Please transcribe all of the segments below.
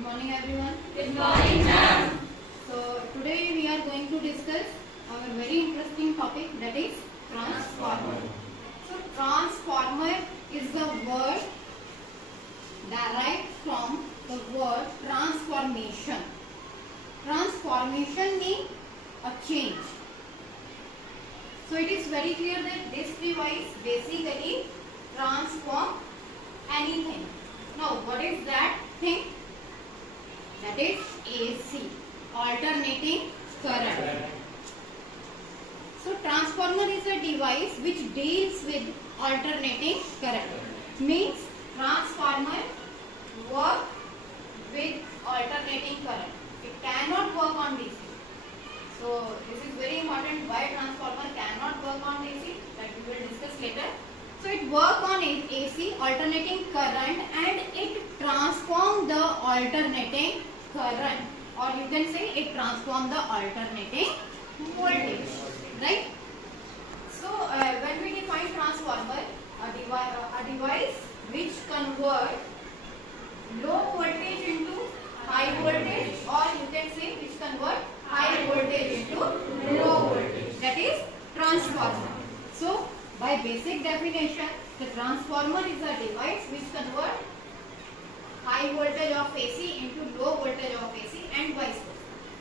Good morning everyone. Good morning, ma'am. So today we are going to discuss our very interesting topic, that is transformer. So transformer is the word derived from the word transformation. Transformation means a change. So it is very clear that this device basically transform anything. Now what is that thing? That is AC, alternating current. So transformer is a device which deals with alternating current. Means transformer work with alternating current. It cannot work on DC. So this is very important, why transformer cannot work on DC, that we will discuss later. So it works on AC, alternating current, and it transforms the alternating current, or you can say it transforms the alternating voltage, right? So when we define transformer, a device which convert low voltage into high voltage, or you can say which convert high voltage into low voltage, that is transformer. So by basic definition, the transformer is a device which converts high voltage of AC into low voltage of AC and vice versa.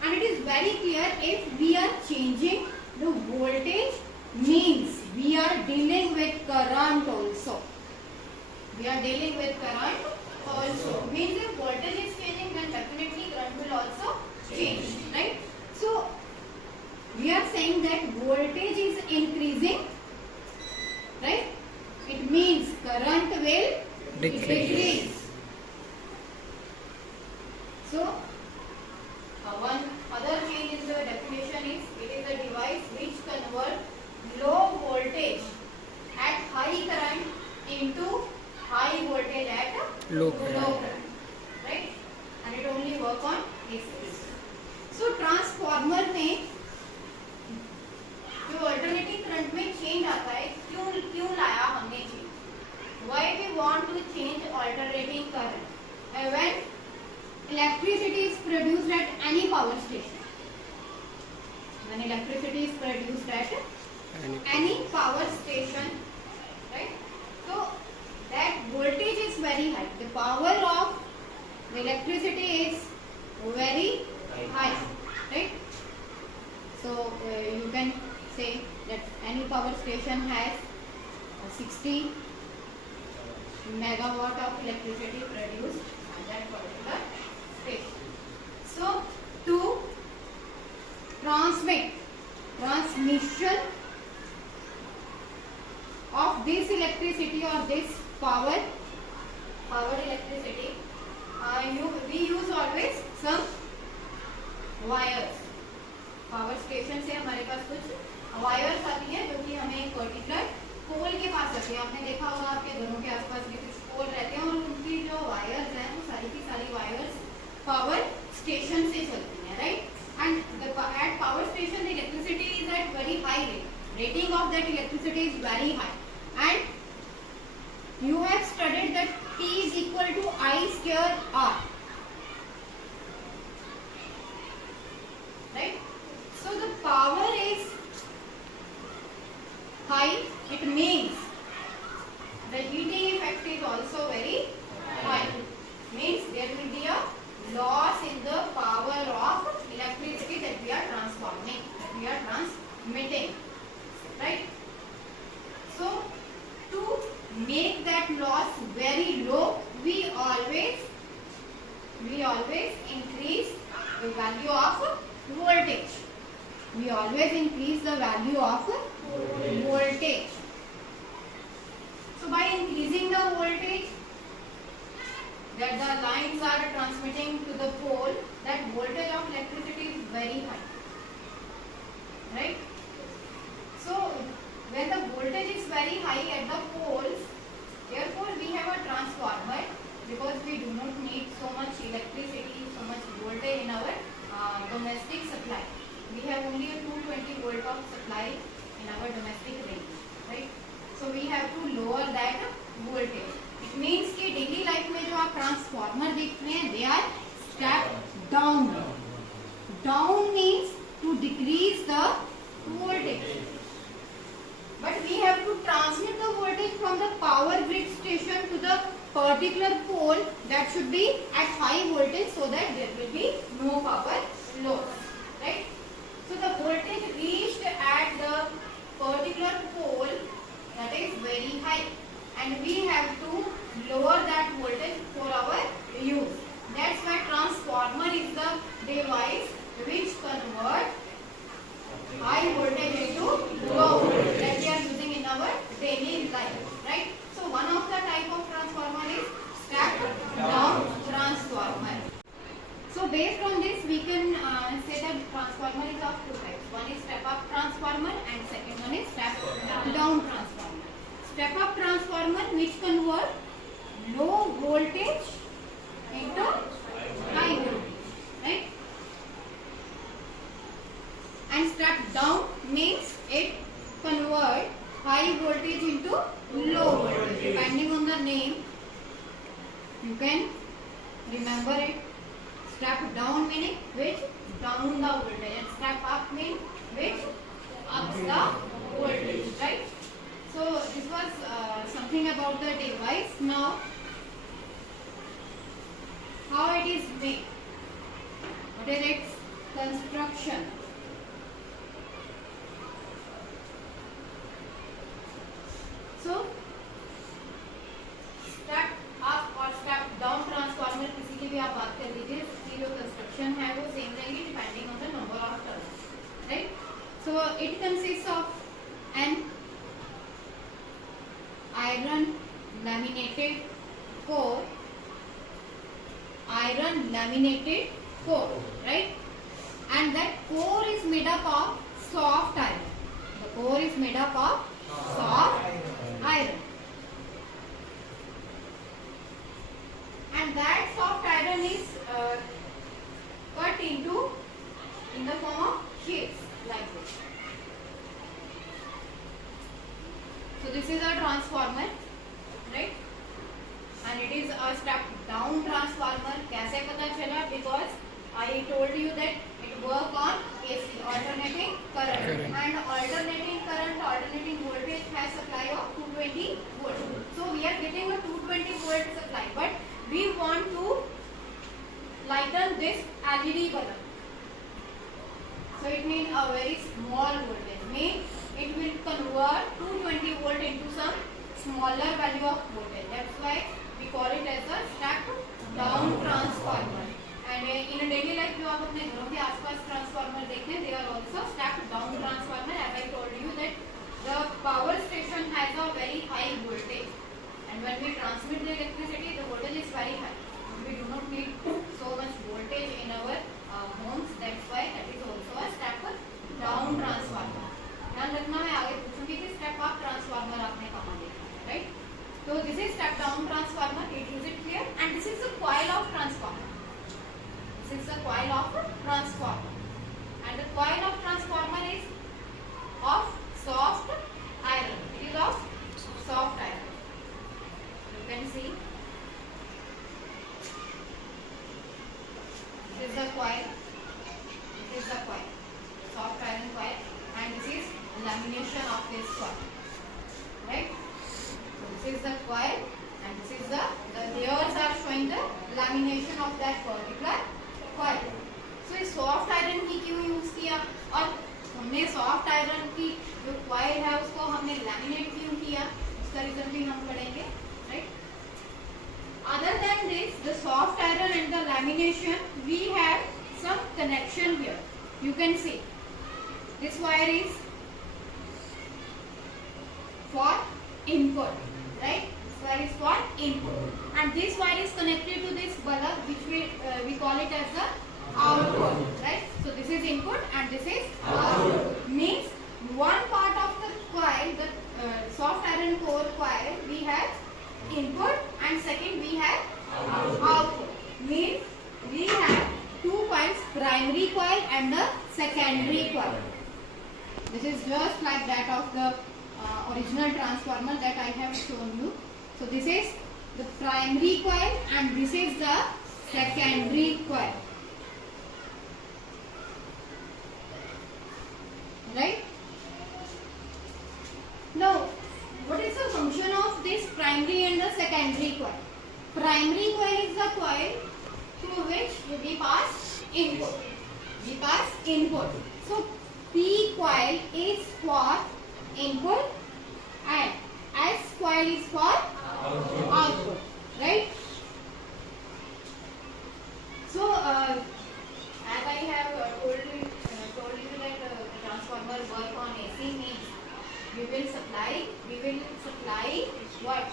And it is very clear, if we are changing the voltage, means we are dealing with current also. We are dealing with current also. Means if voltage is changing, then definitely current will also change, right? So we are saying that voltage is increasing, right? It means current will decrease. So one other change in the definition is, it is a device which converts low voltage at high current into high voltage at low current, right? And it only work on AC. So transformer में जो alternating current में change आता है, क्यों लाया हमने change? Why we want to change alternating current? When electricity is produced at any power station. When electricity is produced at any power station, right? So that voltage is very high. The power of the electricity is very high, right? So you can say that any power station has 60 megawatt of electricity produced at that particular station. So to transmission of this electricity or this power electricity, we use always some wires. Power station से हमारे पास कुछ wires आती हैं जो कि हमें एक particular पोल के पास रखते हैं. आपने देखा होगा आपके घरों के आसपास भी कुछ पोल रहते हैं और उनकी जो वायर्स हैं वो सारी की सारी वायर्स पावर स्टेशन से चलती हैं, right? And at power station the electricity is at very high rating of that electricity is very high, and you have studied that P is equal to I square R, right? So the power is high, it means the heating effect is also very high, means there will be a loss in the power of electricity that we are transforming, that we are transmitting, right? So to make that loss very low, we always increase the value of voltage. We always increase the value of voltage. So by increasing the voltage that the lines are transmitting to the pole, that voltage of electricity is very high, right? So when the voltage is very high at the poles, therefore we have a transformer, because we do not need so much electricity, so much voltage in our domestic supply. We have only a 220 volt of supply in our domestic range, right? So we have to lower that voltage. It means कि daily life में जो आप transformer देख रहे हैं, they are step down. Down means to decrease the voltage. But we have to transmit the voltage from the power grid station to the particular pole that should be at high voltage, so that there will be no power loss. Right? So the voltage reached at the particular pole, that is very high, and we have to lower that voltage for our use. That's why transformer is the device which converts high voltage into low voltage that we are using in our daily life, right? So one of the type of transformer is step down transformer. So based on this, we can say that transformer is of two types. One is step up transformer and second one is step down transformer. Step up transformer which convert low voltage into high voltage, right? And step down means it convert high voltage into low voltage. Depending on the name, you can remember it. Step down meaning which down the voltage, and step up means which ups the voltage, right? So this was something about the device. Now, how it is made? What is its construction? So step up और step down transformer किसी की भी आप बात कर लीजिए, इसकी जो construction है वो same रहेगी depending on the number of turns, right? So it consists of an iron laminated core, right? And that core is made up of soft iron. The core is made up of soft iron. And that soft iron is cut into in the form of shapes like this. So this is a transformer, right? And it is a step down transformer. कैसे पता चला? Because I told you that it work on AC, alternating current. And alternating current, alternating voltage has supply of 220 volts. So we are getting a 220 volt supply, but we want to lighten this LED bulb. So it means a very small voltage. Means it will convert 220 volt into some smaller value of voltage. That's why we call it as a step down transformer. And in a daily life, जो आप अपने घरों के आसपास transformer देखते हैं, they are also step down transformer. As I told you that the power station has a very high voltage, and when we transmit the electricity, the voltage is very high. We do not need so much voltage in our homes. That's why that is also a step down transformer. ध्यान रखना, मैं आगे पूछूंगी कि step up transformer आपने कहाँ देखा है, right? So this is step down transformer. Is it clear? And this is the coil of transformer. This is the coil of transformer, and the coil of transformer is of soft iron. It is of soft iron. You can see this is the coil. This is the coil, soft iron coil, and this is lamination of this coil, right? So this is the coil, and this is the layers are showing the lamination of that particular coil. So इस soft iron की क्यों use किया, और हमने soft iron की जो coil है उसको हमने laminate क्यों किया, उसका रीजन भी हम पढ़ेंगे, right? Other than this, the soft iron and the lamination, we have some connection here. You can see this wire is for input, right? This wire is for input, and this wire is connected to this bulb, which we call it as the output, right? So this is input and this is output. Means one part of the coil, the soft iron core coil, we have input, and second we have output. Means we have two coils, primary coil and the secondary coil. This is just like that of the original transformer that I have shown you. So this is the primary coil and this is the secondary coil, right? Now, what is the function of this primary and the secondary coil? Primary coil is the coil through which we pass input. We pass input. So, P coil is for input and S coil is for output, right? So, as I have told you that the transformer work on AC means we will supply what?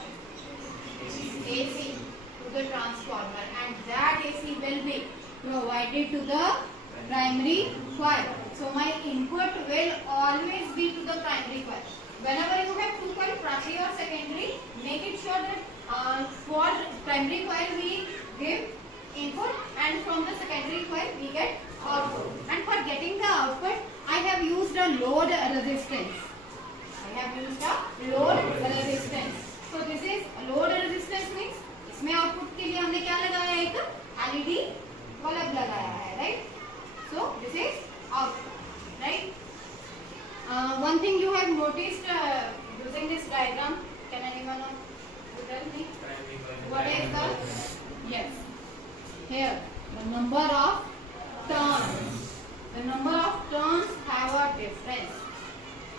AC to the transformer, and that AC will be provided to the primary coil. So my input will always be to the primary coil. Whenever you have two coils, primary or secondary, make it sure that for primary coil we give input and from the secondary coil we get output. And for getting the output, I have used a load resistance. So this is load resistance means इसमें output के लिए हमने क्या लगाया है, एक LED bulb लगाया है, right? So this is output, right? One thing you have noticed using this diagram, can anyone tell me what is the? Yes, here the number of turns. The number of turns have a difference,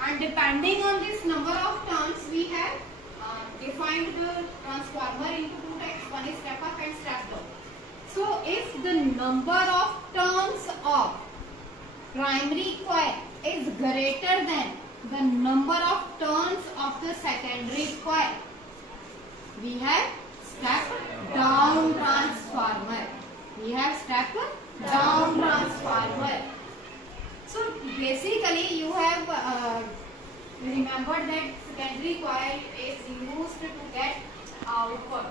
and depending on this number of turns, we have defined the transformer into two types. One is step up and step down. So, if the number of turns of primary coil is greater than the number of turns of the secondary coil, we have step down transformer. So basically you have remembered that secondary coil is used to get output,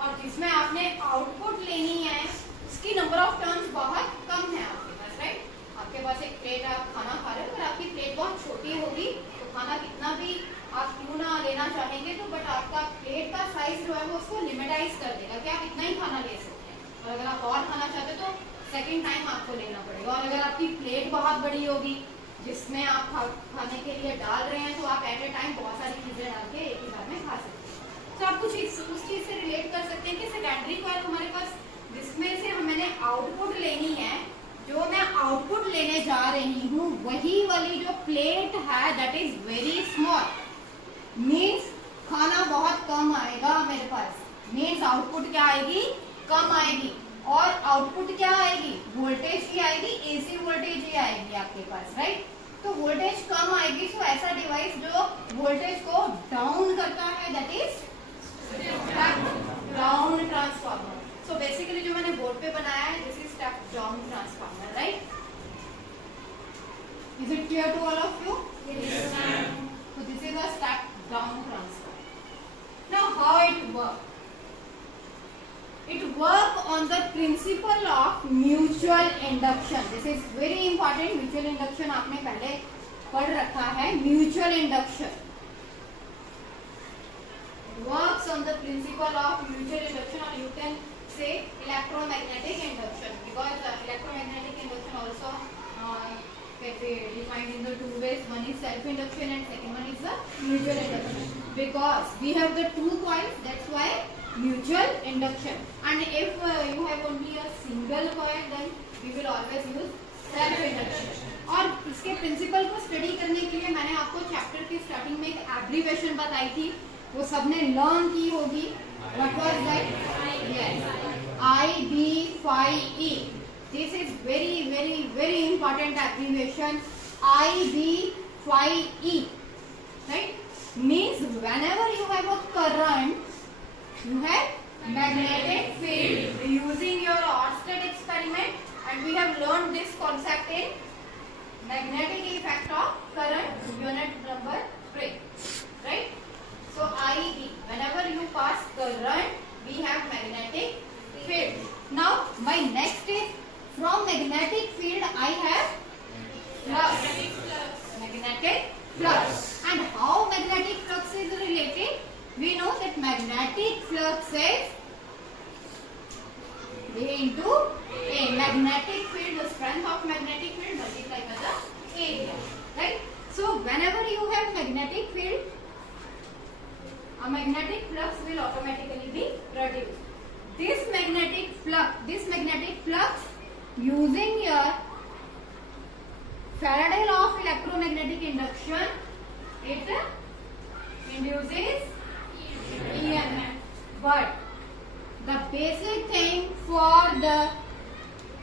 और जिसमें आपने output लेनी है उसकी number of turns बहुत कम है आपके पास, right? आपके पास एक प्लेट, आप खाना खा रहे हो, अगर आपकी प्लेट बहुत छोटी होगी तो खाना कितना भी आप क्यों ना लेना चाहेंगे तो बट आपका प्लेट का साइज जो है वो उसको लिमिटाइज कर देगा कि आप इतना ही खाना ले सकते हैं, और अगर आप और खाना चाहते हो तो सेकेंड टाइम आपको लेना पड़ेगा। और अगर आपकी प्लेट बहुत बड़ी होगी जिसमें आप खाने के लिए डाल रहे हैं तो आप एट ए टाइम बहुत सारी चीजें डाल के एक ही बार में खा सकते हैं। तो आप कुछ उस चीज से रिलेट कर सकते हैं कि सेकेंडरी कॉइल हमारे पास जिसमें से मैंने आउटपुट लेनी है, जो मैं आउटपुट लेने जा रही हूँ वही वाली जो प्लेट है that is very small, means खाना बहुत कम आएगा मेरे पास, मीन्स आउटपुट क्या आएगी, कम आएगी। और आउटपुट क्या आएगी, वोल्टेज की आएगी, एसी वोल्टेज ही आएगी आपके पास, राइट? तो वोल्टेज कम आएगी। सो ऐसा डिवाइस जो वोल्टेज को डाउन करता है that is down transformer. So basically जो मैंने बोर्ड पे बनाया है this is step down transformer, right? Is it clear to all of you? Yes ma'am. So this is a step down transformer. Now how it work? It work on the principle of mutual induction. This is very important. Mutual induction आपने पहले पढ़ रखा है। Mutual induction works on the principle of mutual induction, or you can say electromagnetic induction, because electromagnetic induction also can be defined in the two ways. One is self induction and second one is the mutual induction. Because we have the two coils, that's why mutual induction. And if you have only a single coil, then we will always use self induction. और इसके principal को study करने के लिए मैंने आपको chapter के starting में एक एब्रीविएशन बताई थी, वो सबने लर्न की होगी। What was that? Yes, IB5E. This is very important abbreviation. IB5E, right? Means whenever you have a current, you have magnetic field. Using your Oersted experiment, and we have learned this concept in magnetic effect of current unit number 3, right? So IE, whenever you pass current, we have magnetic field. Now my next is from magnetic field I have flux. Magnetic flux. And how magnetic flux is related? We know that magnetic flux is A into A. Magnetic field, the strength of magnetic field multiplied by the area. Right? So whenever you have magnetic field, a magnetic flux will automatically be produced. This magnetic flux using your Faraday law of electromagnetic induction, it induces EMF. But the basic thing for the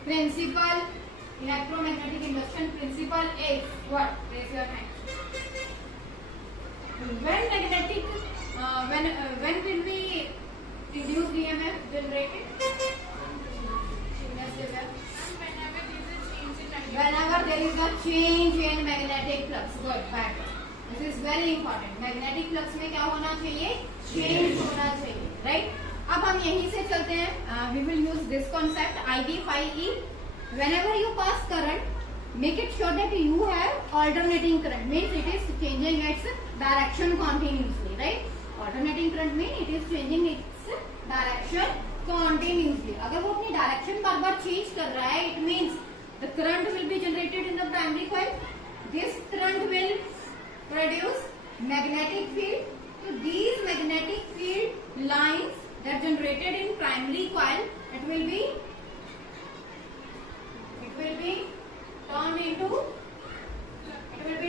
principle, electromagnetic induction principle is what? Raise your hand. When magnetic, when will we induce EMF generated? Whenever there is a change in magnetic flux. Good, back. This is very important. Magnetic flux में क्या होना चाहिए? Change होना चाहिए, right? अब हम यहीं से चलते हैं. We will use this concept IB phi E. Whenever you pass current, make it sure that you have alternating current. Means it is changing its direction continuously, right? Alternating current means it is changing its direction continuously. अगर वो अपनी direction बार-बार change कर रहा है, it means the current will be generated in the primary coil. This current will produce magnetic field. So these magnetic field lines that are generated in primary coil, it will be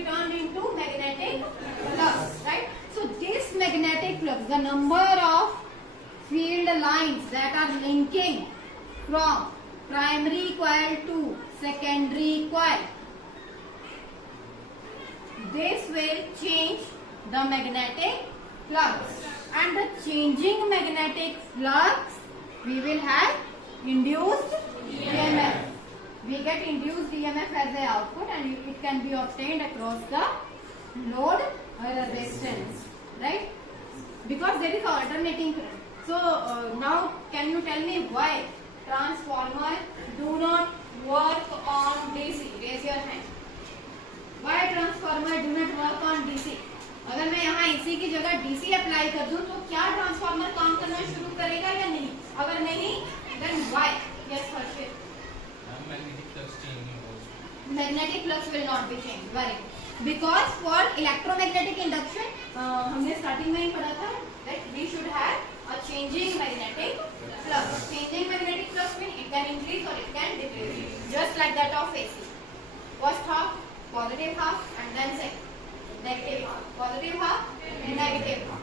turned into magnetic flux, right? So this magnetic flux, the number of field lines that are linking from primary coil to secondary coil, this will change the magnetic flux, and the changing magnetic flux we will have induced EMF. We get induced EMF as an output, and it can be obtained across the load or resistance, right? Because there is alternating current. So now can you tell me why transformer do not work on DC? Raise your hand. Why transformer do not work on DC? अगर मैं यहाँ AC की जगह DC apply कर दूँ तो क्या transformer काम करना शुरू करेगा या नहीं? अगर नहीं, then why? Yes, Harshit. Magnetic flux will not be changed. Very good. Because for electromagnetic induction, हमने starting में ही पढ़ा था that we should have a changing magnetic flux. Changing magnetic flux means it can increase or it can decrease, just like that of AC. First half, positive half, and then second, negative half. Positive half and negative half.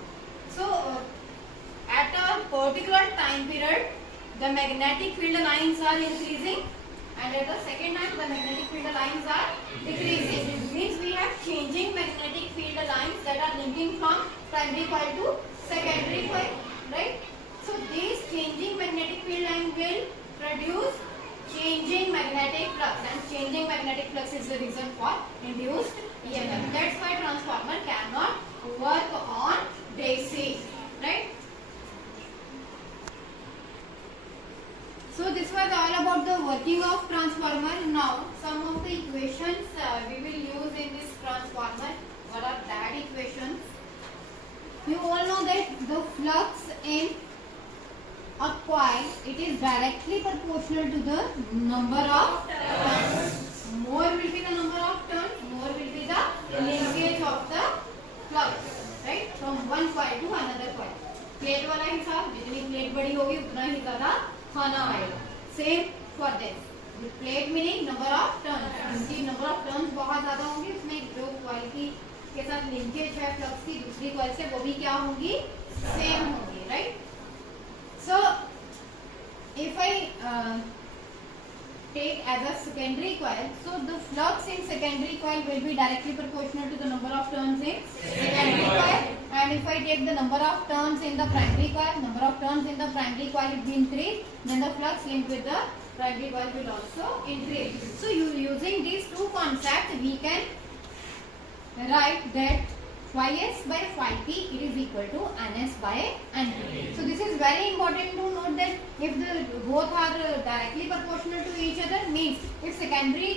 So at a particular time period, the magnetic field lines are increasing, and at the second time the magnetic field lines are decreasing. It means we have changing magnetic field lines that are linking from primary coil to secondary coil, right? So these changing magnetic field line will produce changing magnetic flux, and changing magnetic flux is the reason for induced EMF. That's why transformer cannot work on DC, right? So this was all about the working of transformer. Now some of the equations we will use in this transformer. What are that equations? You all know that the flux in a coil, it is directly proportional to the number of turns. More will be the number of turns, more will be the linkage of the flux, right? From one coil to another coil. Plate वाला हिसाब, जितनी plate बड़ी होगी उतना ही ज्यादा खाना आएगा. Same for this. Plate meaning number of turns. उनकी नंबर ऑफ टर्न्स बहुत ज्यादा होंगी, उसमें जो कॉइल की के साथ लिंकेज है फ्लक्स की दूसरी कॉइल से, वो भी क्या होंगी? सेम होंगी, right? So if I take as a secondary coil, so the flux in secondary coil will be directly proportional to the number of turns in secondary coil, and if I take the number of turns in the primary coil, number of turns in the primary coil will be increased, then the flux linked with the primary coil will also increase. So using these two concepts we can write that phi s by phi p it is equal to ns by np. So this is very important to note that if the both are directly proportional to each other, means if secondary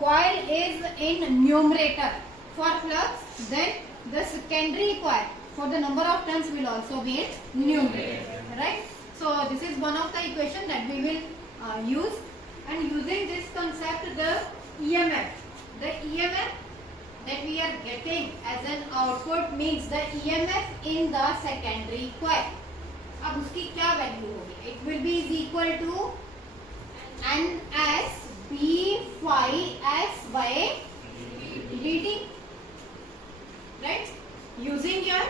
coil is in numerator for flux, then the secondary coil for the number of turns will also be in numerator, right? So this is one of the equation that we will use, and using this concept, the EMF that we are getting as an output means the EMF in the secondary coil. अब उसकी क्या value होगी? It will be is equal to NS B phi S by dt, right? Using your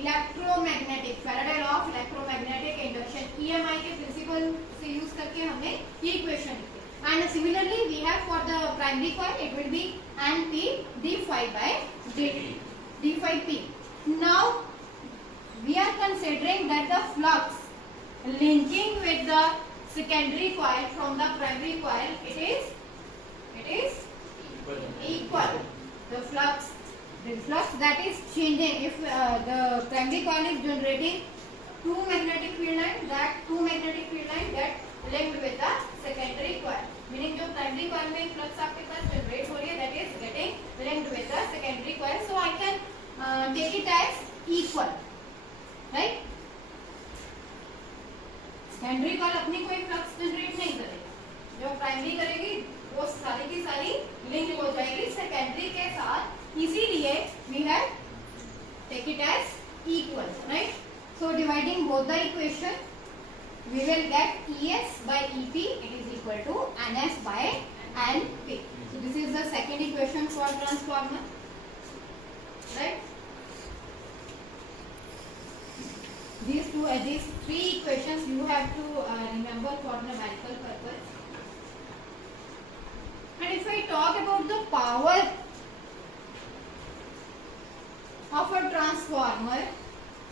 electromagnetic Faraday law of electromagnetic induction EMI के principle से use करके हमने ये equation लिखी. And similarly we have for the primary coil it will be NP d phi by dt, d phi p. Now we are considering that the flux linking with the secondary coil from the primary coil, it is equal. The flux that is changing, if the primary coil is generating two magnetic field line, that two magnetic field line get linked with the secondary coil, meaning जो primary coil में flux आपके पास generate हो रही है, that is getting linked with the secondary coil. So I can take it as equal, right? secondary coil अपनी कोई flux generate नहीं करेगी, जो primary करेगी वो सारी की सारी लिंक हो जाएगी secondary के साथ. इसीलिए we have take it as equal, right? So dividing both the equation, we will get ES by EP, it is equal to NS by NP. So this is the second equation for transformer, right? These three equations you have to remember for numerical purpose. And if I talk about the power of a transformer,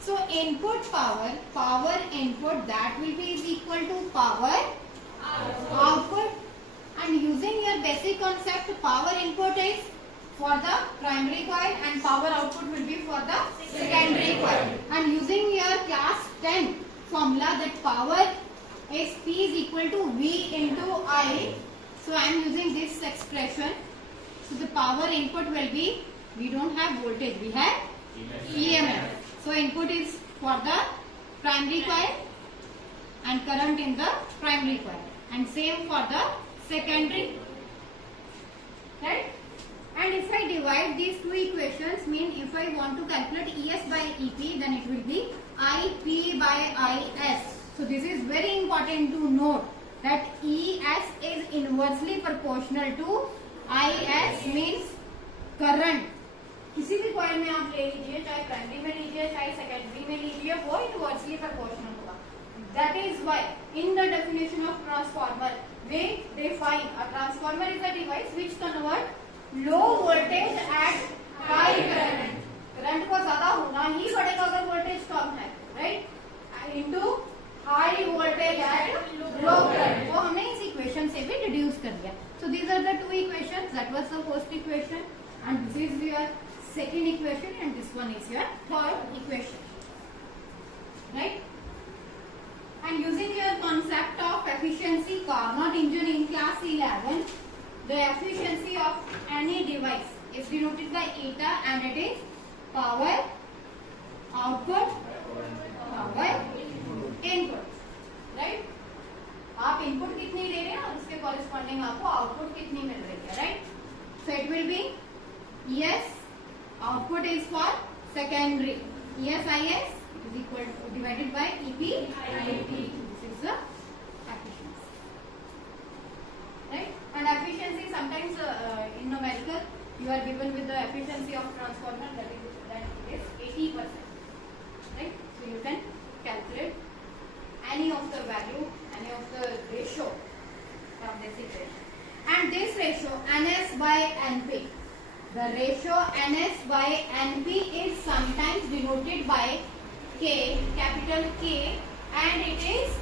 so input power input, that will be is equal to power output. And using your basic concept, power input is for the primary coil and power output will be for the secondary coil. And using your class 10 formula, that power is P is equal to V into I. So I am using this expression. So the power input will be, we don't have voltage, we have EMF. So input is for the primary coil and current in the primary coil, and same for the secondary, right? And if I divide these two equations, mean if I want to calculate ES by EP, then it will be IP by IS. So this is very important to note that ES is inversely proportional to IS, means current. किसी भी coil में आप ले लीजिए, चाहे primary में लीजिए चाहे सेकेंडरी में लीजिए, वो इनवर्सली प्रोपोर्शनल होगा. That is why in the definition of transformer we define a transformer is a device which convert low voltage at high current. Current को ज्यादा होना ही पड़ेगा अगर वोल्टेज कम है, right, into high voltage at low current. वो हमने इस equation से भी डिड्यूस कर दिया. So these are the two equations. That was the first equation, and this is your second equation, and this one is your third equation, right? And using your concept of efficiency Carnot engine in class 11, the efficiency of any device is denoted by eta, and it is power output, power input, right? आप input कितनी दे रहे हैं और उसके corresponding आपको output कितनी मिल रही है, right? So it will B ES output is for secondary, ESIS is equal to divided by EP IEP. This is the efficiency, right? And efficiency sometimes in numerical you are given with the efficiency of transformer, that is 80%, right? So you can calculate any of the value, any of the ratio from this equation. And this ratio NS by NP, the ratio NS by NP is sometimes denoted by K, capital K, and it is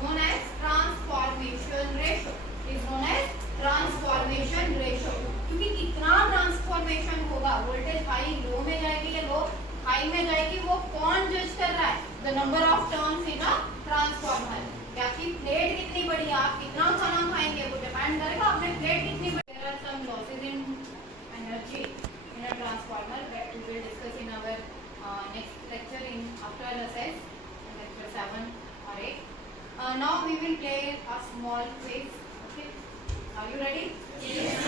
known as transformation ratio. It is known as transformation ratio. क्योंकि कितना transformation होगा, voltage high low में जाएगी या लो high में जाएगी, वो कौन जज कर रहा है? The number of turns in a transformer. या आपकी प्लेट कितनी बड़ी है, आप कितना खाना खाएंगे, वो डिपेंड करेगा आपने प्लेट कितनी बड़ी. There are some losses in energy in a transformer that we will discuss in our next lecture in after LSS, lecture 7 Now we will play a small quiz. Okay. Are you ready? Yes.